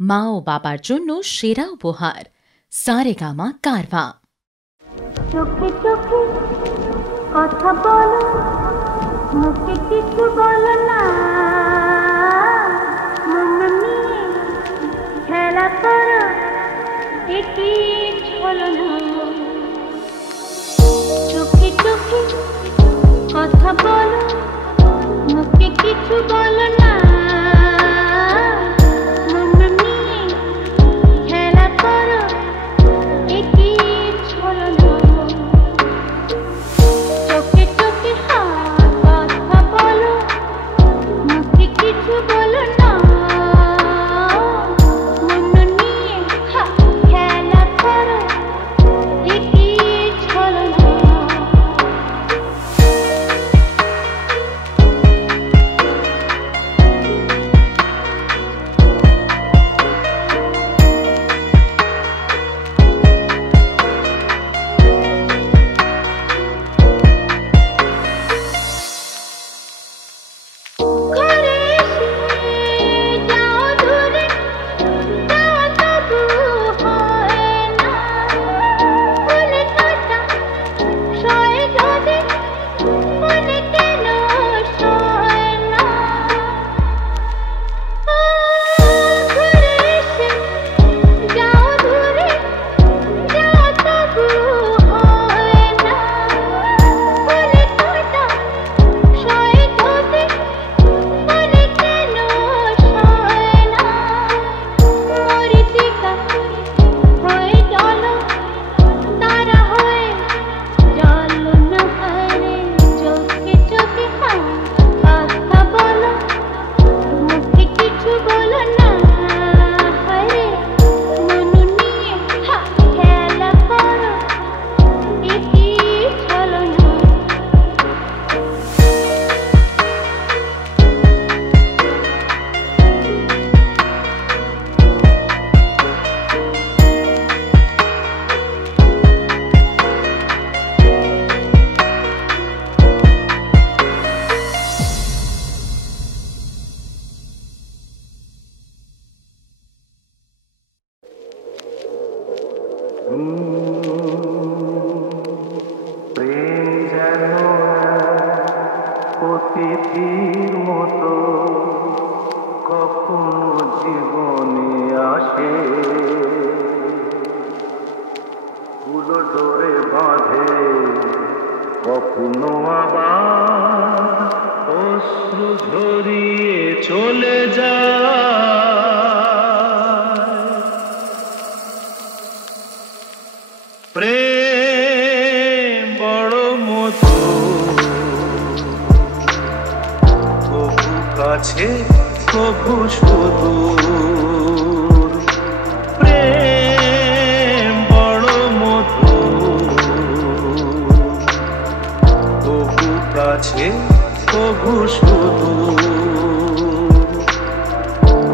মা ও বাবার জন্য সেরা উপহার সারেগামা কারভা। চোখে চোখে কথা বলো, মুখে কিছু বলো না, মন নিয়ে খেলা করো, একই ছলনা। চোখে চোখে কথা বলো, মুখে কিছু বলো না, মন নিয়ে খেলা করো, একই ছলনা। চোখে চোখে কথা বলো, মুখে কিছু বলো না, মন নিয়ে খেলা করো, একই ছলনা। অতিথির মতো কখনো জীবনে আসে, ফুল ডোরে বাঁধে, কখনো আবার অশ্রু ঝরিয়ে চলে যায়। প্রেম বড় মতো, কবু কাছে কবু সুদূর। প্রেম বড় মতো, কবু কাছে কবু সুদূর।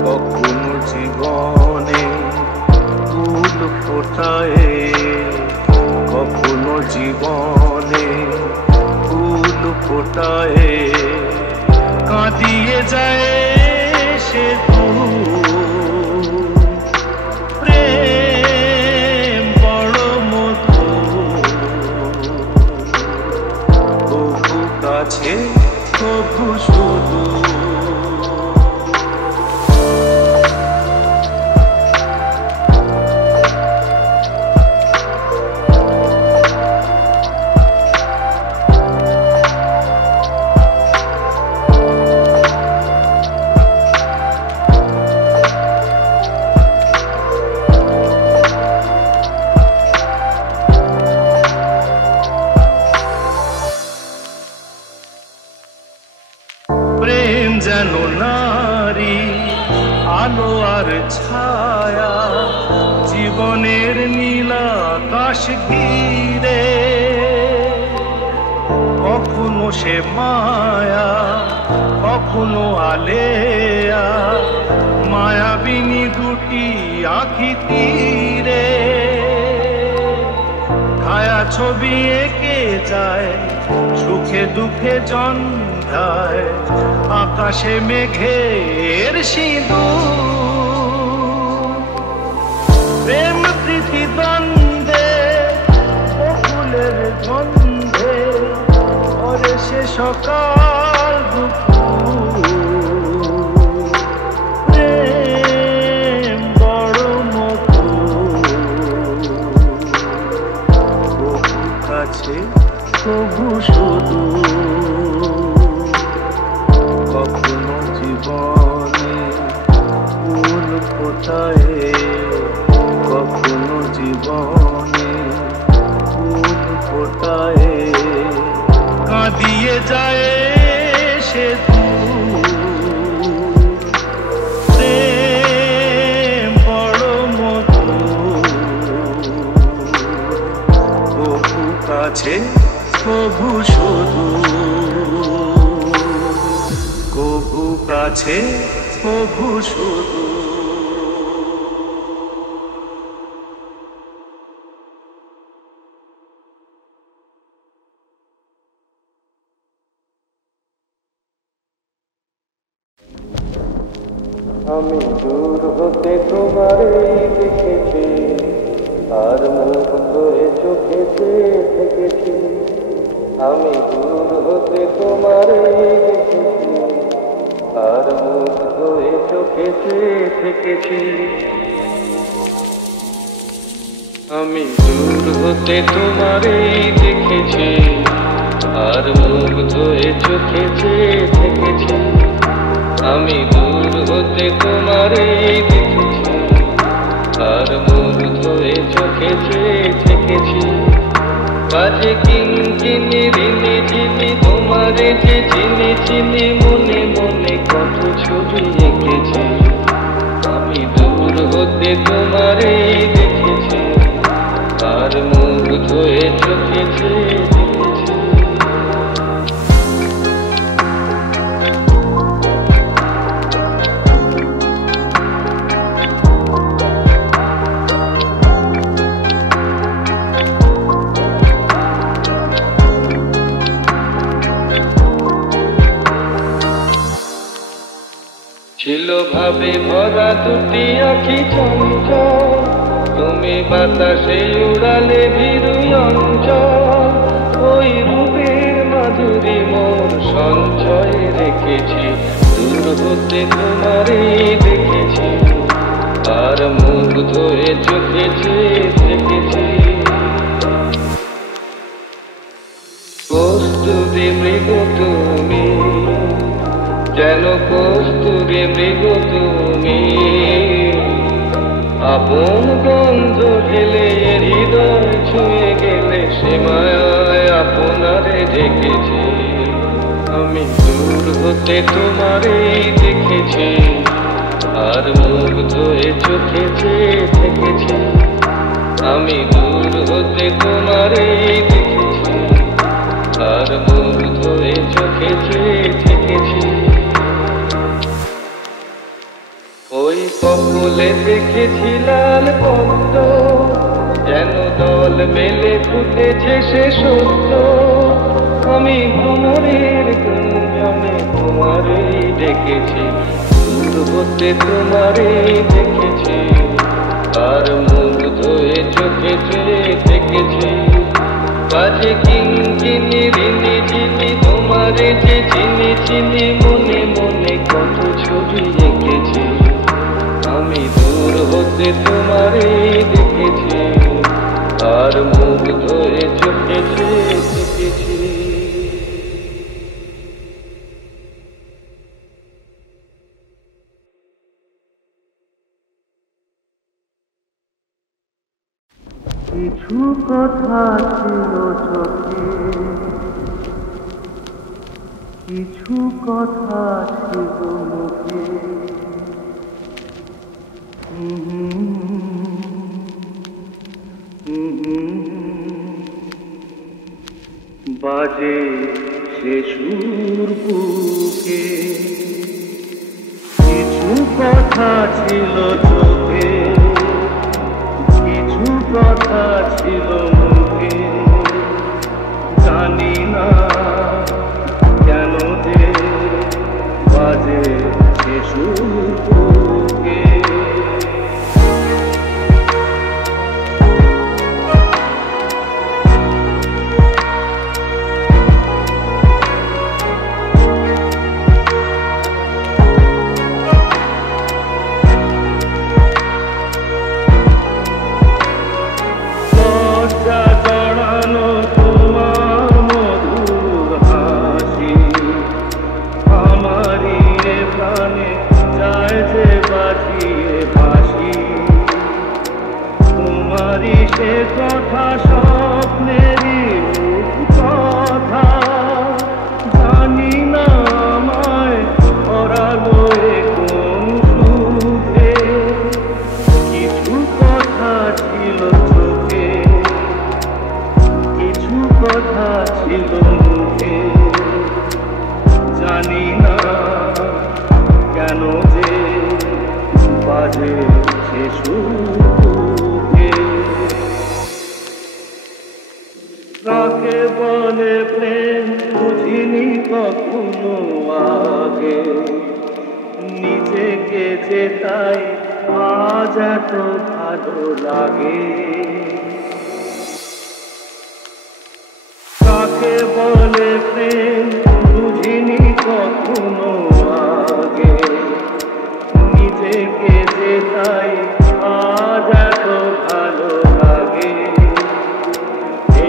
কখনো জীবনে ফুল ফোটায়, কখনো জীবনে ফুল ফোটায়, কাঁদিয়ে যায় সে প্রেম বড় মতো, কবু কাছে কবু সুদূর। প্রেম যেন নারী, আলো আর ছায়া, জীবনের নীল আকাশ ঘিরে। কখনো সে মায়া, কখনো আলেয়া, মায়াবিনী দুটি আঁখি তীরে। ছায়া ছবি এঁকে যায়, সুখে দুঃখে জন্মায়, আকাশে মেঘের সিঁদুর। সকাল দুপুর প্রেম বড় মধুর বহু কাছে তবু সুদূর কখনো জীবনে ফুল ফোটায় কখনো জীবনে ফুল ফোটায় কাঁদিয়ে যায় সে প্রেম বড় মধুর বহু কাছে কভু সুদূর কভু কাছে কভু সুদূর আমি দূর হতে তোমারই দেখেছি আর মুগ্ধ হয়ে চোখে চেয়ে থেকেছি আমি দূর হতে তোমারই দেখেছি আর মুগ্ধ হয়ে চোখে চেয়ে থেকেছি আমি দূর হতে তোমারই দেখেছি আর মুগ্ধ হয়ে চোখে চেয়ে থেকেছি আমি দূর হতে তোমারই দেখেছি আর মুগ্ধ হয়ে চোখে চেয়ে থেকেছি বাজে কিনকিনি রিনি ঝিনি তোমারে যে চিনি চিনি মনে মনে কত ছবি এঁকেছি আমি দূর হতে তোমারই দেখেছি আর মুগ্ধ হয়ে চোখে চেয়ে থেকেছি ছিল ভাবে ভরা দুটি আঁখি চঞ্চল তুমি বাতাসে উড়ালে ভীরু অঞ্চল ওই রূপের মাধুরী মোর সঞ্চয়ে রেখেছি দূর হতে তোমারই দেখেছি আর মুগ্ধ হয়ে চোখে চেয়ে থেকেছি কস্তুরী মৃগ তুমি যেন কস্তুরী মৃগ তুমি আপন গন্ধ ঢেলে হৃদয় ছুঁয়ে গেলে সে মায়ায় আপনারে ঢেকেছি আমি দূর হতে তোমারই দেখেছি আর মুগ্ধ হয়ে চোখে চেয়ে থেকেছি আমি দূর হতে তোমারই দেখেছি আর মুগ্ধ হয়ে চোখে চেয়ে থেকেছি ওই কপলে দেখেছি লাল পদ্ম যেন দল মেলে ফুটেছে সে সত্য আমি ভ্রমণের গুঞ্জনে তোমারই ডেকেছি দূর হতে তোমারই দেখেছি আর মুগ্ধ হয়ে চোখে চেয়ে থেকেছি বাজে কিনকিনি রিনি ঝিনি তোমারে যে চিনি চিনি মনে মনে কত ছবি এঁকেছি আমি দূর হতে তোমারই দেখেছি আর মুগ্ধ হয়ে চোখে চেয়ে থেকেছি কিছু কথা ছিল চোখে কিছু কথা ছিল মুখে বাজে সে সুর বুকে কিছু কথা ছিল চোখে কিছু কথা ছিল মুখে জানি না কেন যে বাজে সে সুর বুকে সে কথা স্বপ্নেরই কথা, জানি না আমায় করালো এ কোন সুখে। কিছু কথা ছিল চোখে, কিছু কথা ছিল মুখে, জানি না কেন যে বাজে সে সুখে। কাকে বলে প্রেম বুঝিনি কখনো আগে, নিজেকে যে তাই আজ এত ভালো লাগে। কাকে বলে প্রেম বুঝিনি কখনো আগে, নিজেকে যে তাই আজ এত ভালো লাগে।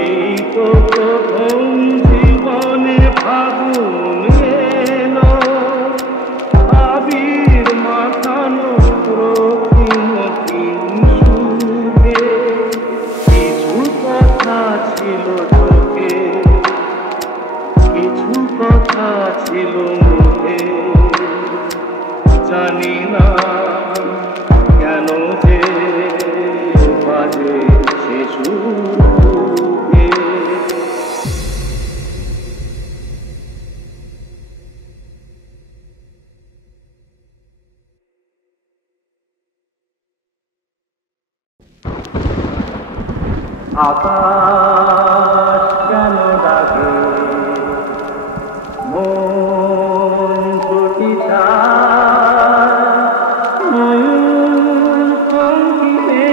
এই তো প্রথম জীবনে ফাগুন এলো, আবির মাখানো রক্তিম সুখে। কিছু কথা ছিল চোখে, কিছু কথা ছিল মুখে, জানি না কেন যে বাজে সে সুখে। আকাশ কেন ডাকে, মন ছুটি চায়, ময়ূর পঙ্খিতে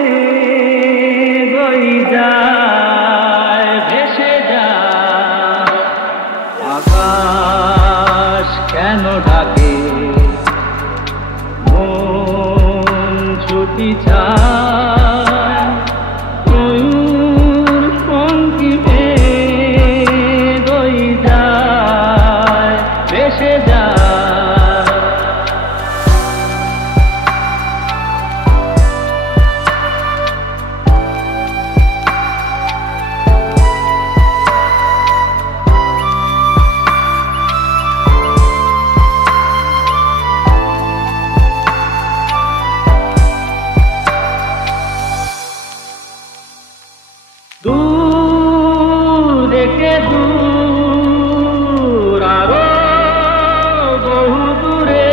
বই যায়, ভেসে যায়। আকাশ কেন ডাকে, মন ছুটি চায়, ময়ূর পঙ্খিতে বই যায়, ভেসে যায়। দূর দেখে দূর আরো বহু দূরে,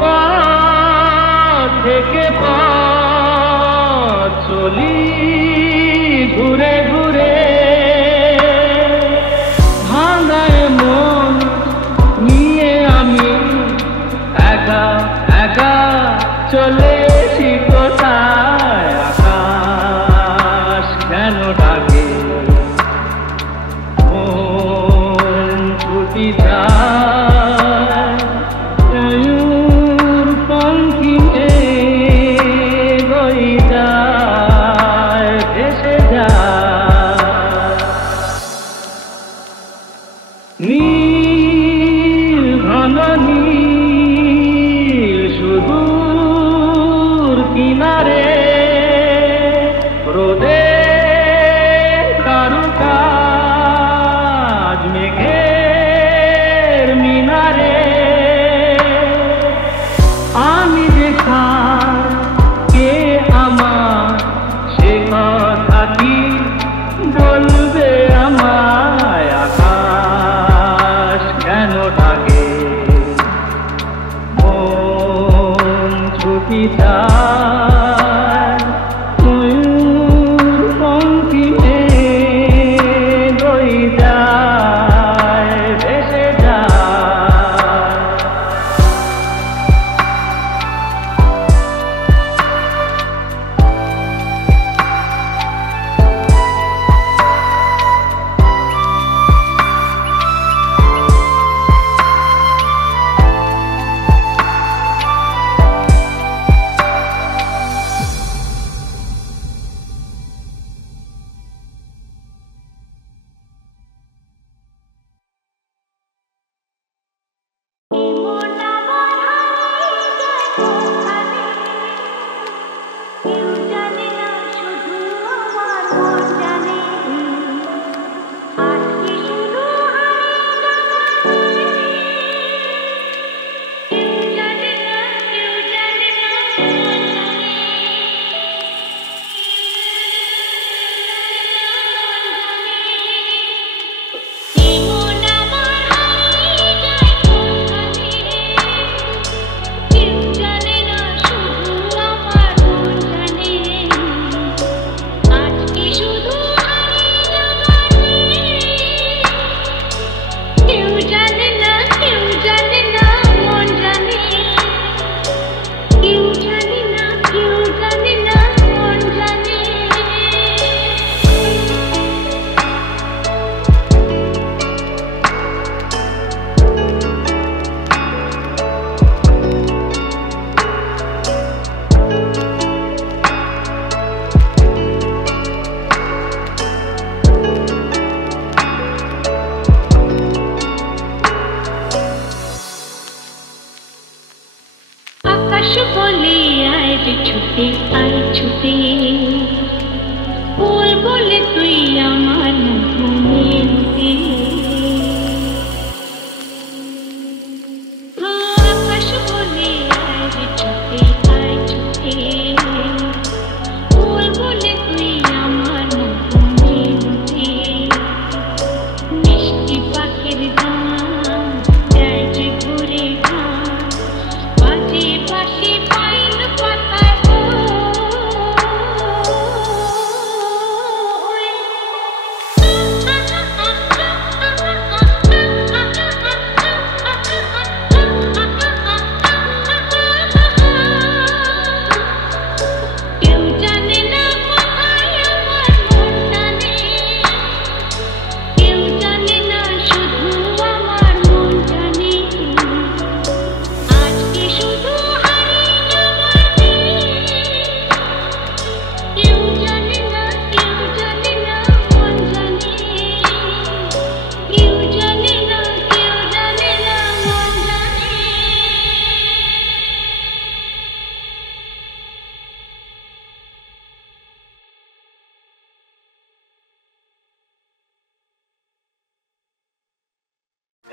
পথ থেকে পথ চলি ঘুরে ঘুরে, ভাঙায় মন নিয়ে আমি একা একা চলেছি কোথায়। আকাশ কেন ডাকে, মন ছুটি যায়, ময়ূর পঙ্খিতে বই যায়, ভেসে যায়। নীল ঘন নীল সুদূর কিনারে, রোদে কারুকাজ মেঘের মিনারে, আমি দেখার কে আমার সে কথা কি বলবে আমায়। আকাশ কেন ডাকে, মন ছুটি চায়, ময়ূর পঙ্খিতে বই যায়, ভেসে যায়।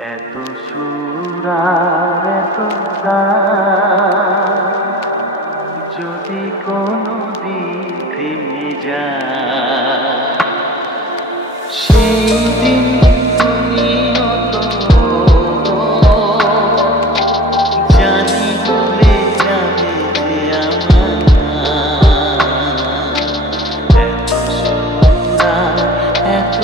এত সুরার এত গান যদি কোনো দিন থেমে যায় সেই দিন তুমিও তো জানি ভুলে যাবে যে আমার এত সুরার এত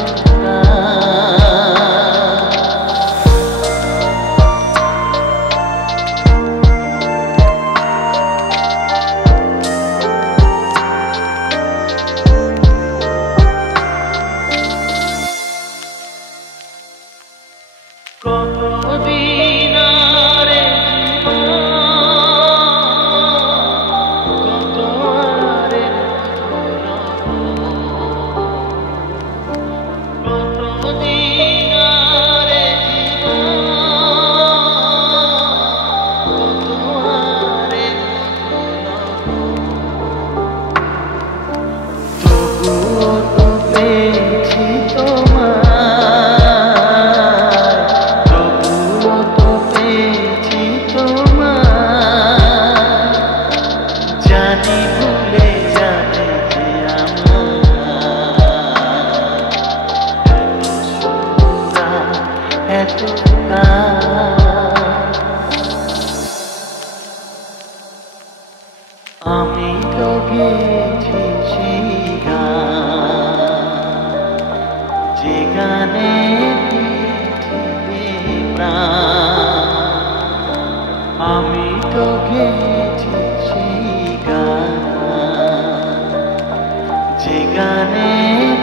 কতদিন আর কত আর কতদিন আর কত আর তবুও তো পেয়েছি তোমার জানি ভুলে যাবে যে আমার এত আমি তো গেছি সেই গান যে গানে দিয়েছিলে প্রাণ আমি তো গেছি সেই গান যে গানে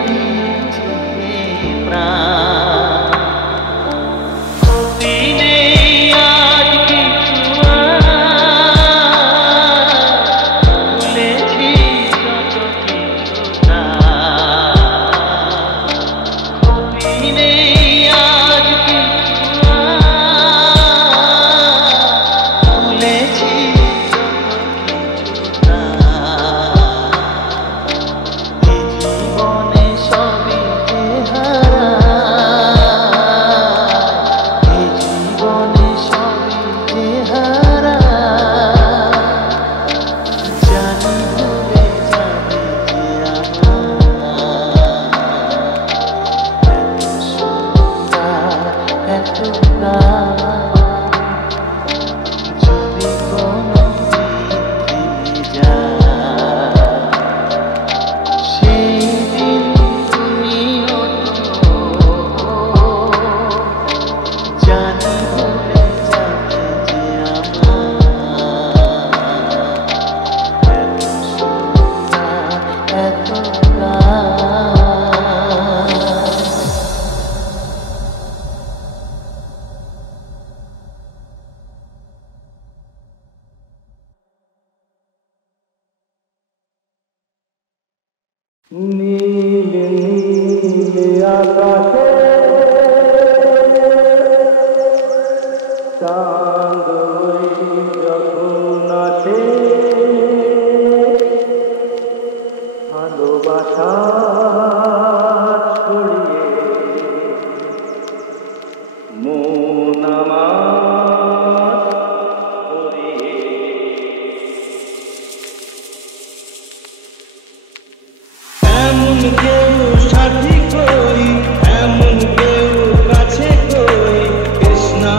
দিয়েছিলে প্রাণ দিনে আজ কিছু ভুলেছি যত কিছু দিনে আজ কিছু ভুলেছি জীবনে সবই যে হারা জীবনে সবই যে হারা জানি ভুলে যাবে যে আমার এত যদি কোনো দিন থেমে যায় সেই দিন তুমিও তো জানি ভুলে যাবে যে আমার এত সুন্দর এত নীল নীল আকাশে চাঁদ যখন আসে ভালোবাসা ছড়িয়ে মন আমার ভরিয়ে এমন কেউ সাথী কই এমন কেউ কাছে কই কৃষ্ণা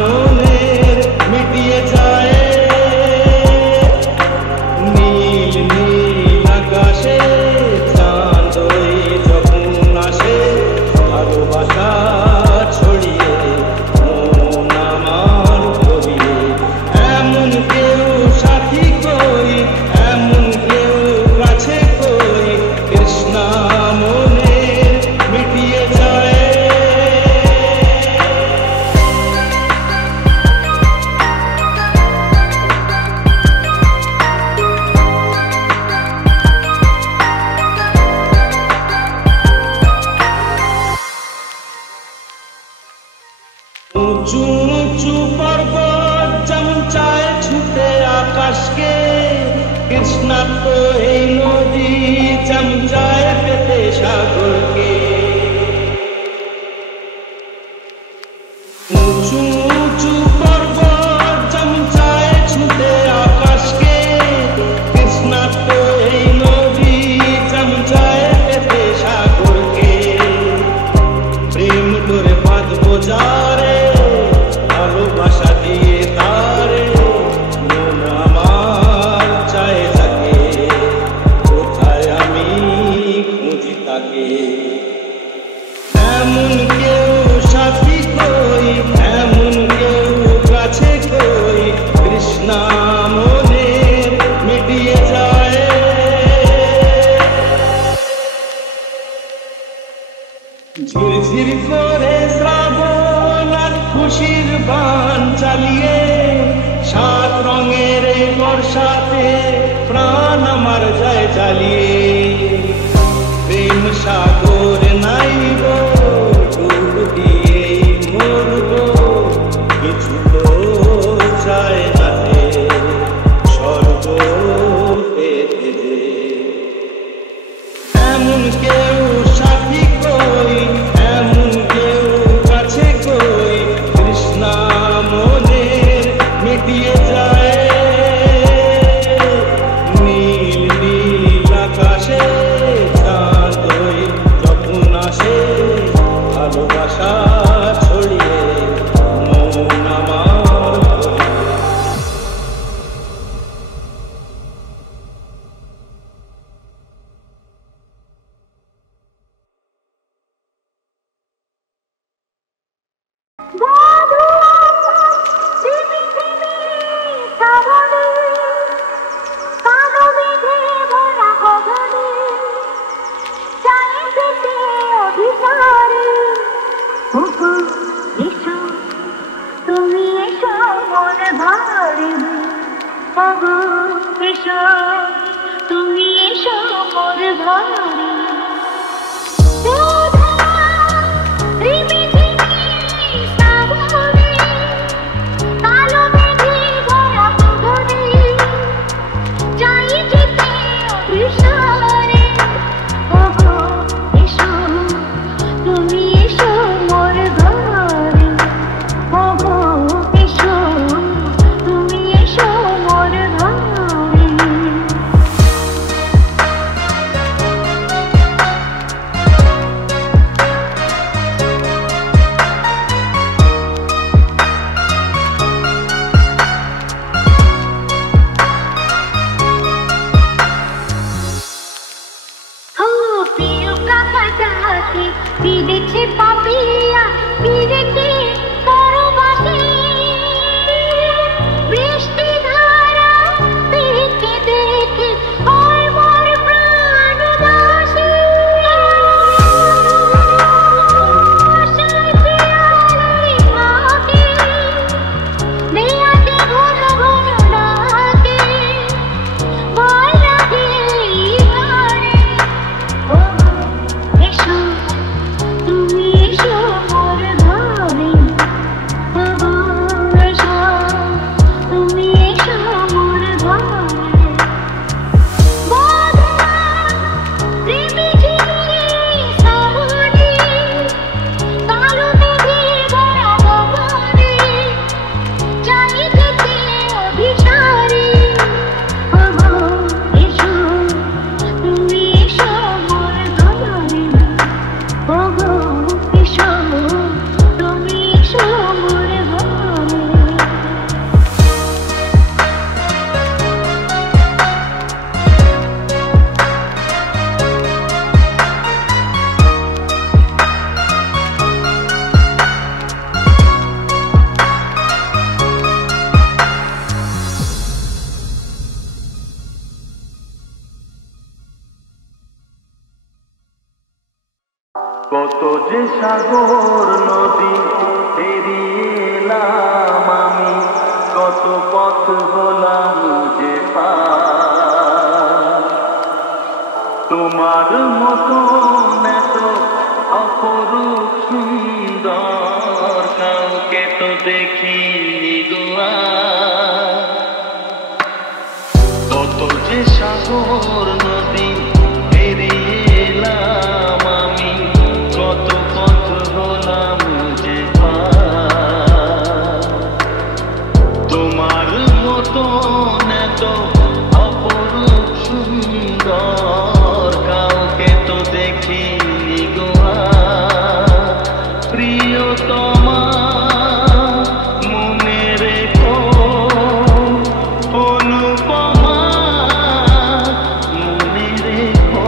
মনের মিটিয়ে যায় নীল নীল আকাশে চাঁদ যখন আসে ভালোবাসা ছড়িয়ে মন আমার ভরিয়ে এমন কেউ সাথী কই এমন কেউ কাছে কই কৃষ্ণা মনের মিটিয়ে যায় উঁচু উঁচু পর্বত চামচায় ছুটে আকাশকে কৃষ্ণা তো এই নদী চামচায় পেতে সাগরকে চালিয়ে প্রেম সাগর নাইব ডুব দিয়ে মরব কিছু তো চায় না রে স্বর্গ পেতে যে এমন কেউ সাথী কই এমন কেউ কাছে কই তৃষ্ণা মনের মিটিয়ে যায় নীল নীল আকাশে চাঁদ যখন আসে ভালোবাসা ছড়িয়ে মন আমার তুমি এসো মোর ঘরে ওগো এসো তুমি এসো মোর ঘরে কত যে সাগর নদী পেরিয়ে এলাম আমি কত পথ হলাম যে পার তোমার মতো এত অপরূপ সুন্দর কাউকে তো দেখিনি গোয়া কত যে সাগর নদী পেরিয়ে এলাম আমি কত পথ হলাম যে পার তোমার মতো এত অপরূপ সুন্দর কাউকে তো দেখিনি গোয়া প্রিয়তমা মনে রেখো অনুপমা মনে রেখো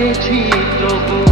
এসেছি তবু